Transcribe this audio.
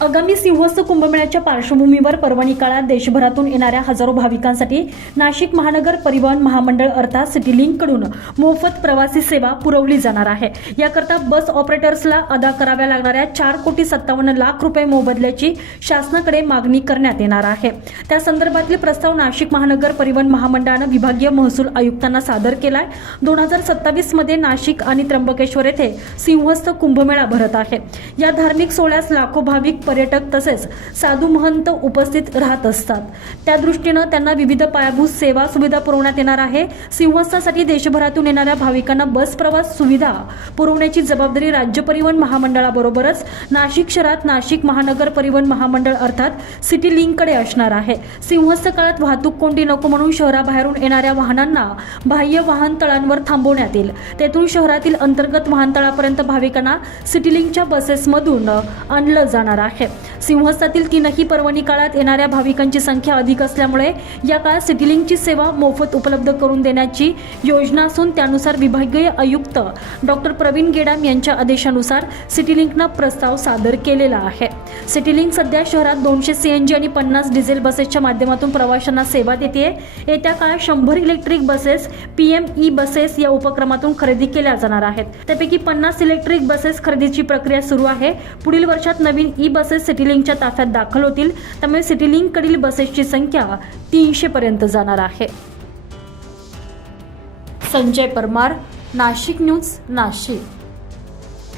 आगामी सिंहस्थ कुंभमेळ्याच्या पार्श्वभूमीवर पर्वणी काळात देशभरातून येणाऱ्या हजारो भाविकांसाठी नाशिक महानगर परिवहन महामंडळ अर्थात सिटी लिंककडून मोफत प्रवासी सेवा पुरवली जाणार आहे. याकरता बस ऑपरेटर्सला अदा कराव्या लागणाऱ्या चार कोटी सत्तावन्न लाख रुपये मोबदल्याची शासनाकडे मागणी करण्यात येणार आहे. त्या संदर्भातील प्रस्ताव नाशिक महानगर परिवहन महामंडळानं विभागीय महसूल आयुक्तांना सादर केलाय. दोन हजार सत्तावीसमध्ये नाशिक आणि त्र्यंबकेश्वर येथे सिंहस्थ कुंभमेळा भरत आहे. या धार्मिक सोहळ्यास लाखो भाविक पर्यटक तसेच साधू महंत उपस्थित राहत असतात. त्या दृष्टीनं त्यांना विविध पायाभूत सेवा सुविधा पुरवण्यात येणार आहे. सिंहस्थासाठी देशभरातून येणाऱ्या भाविकांना बस प्रवास सुविधा पुरवण्याची जबाबदारी राज्य परिवहन महामंडळाबरोबरच नाशिक शहरात नाशिक महानगर परिवहन महामंडळ अर्थात सिटी लिंककडे असणार आहे. सिंहस्थ काळात वाहतूक कोंडी नको म्हणून शहराबाहेरून येणाऱ्या वाहनांना बाह्य वाहन तळांवर थांबवण्यात येईल. तेथून शहरातील अंतर्गत वाहनतळापर्यंत भाविकांना सिटी लिंकच्या बसेसमधून आणलं जाणार आहे. Bakın सिंहस्थातील तीनही पर्वणी काळात येणाऱ्या भाविकांची संख्या अधिक असल्यामुळे या काळात सिटीलिंगची सेवा मोफत उपलब्ध करून देण्याची योजना असून त्यानुसार विभागीय आयुक्त डॉक्टर प्रवीण गेडाम यांच्या आदेशानुसार सिटीलिंकनं प्रस्ताव सादर केलेला आहे. सिटीलिंक सध्या शहरात दोनशे सीएनजी आणि पन्नास डिझेल बसेसच्या माध्यमातून प्रवाशांना सेवा देते येत्या काळात शंभर electric buses PM e buses या उपक्रमातून खरेदी केल्या जाणार आहेत. त्यापैकी पन्नास इलेक्ट्रिक बसेस खरेदीची प्रक्रिया सुरू आहे. पुढील वर्षात नवीन ई बसेस सिटी सिटीलिंकच्या ताफ्यात दाखल होतील. त्यामुळे सिटी लिंककडील बसेसची संख्या तीनशे पर्यंत जाणार आहे. संजय परमार नाशिक न्यूज नाशिक.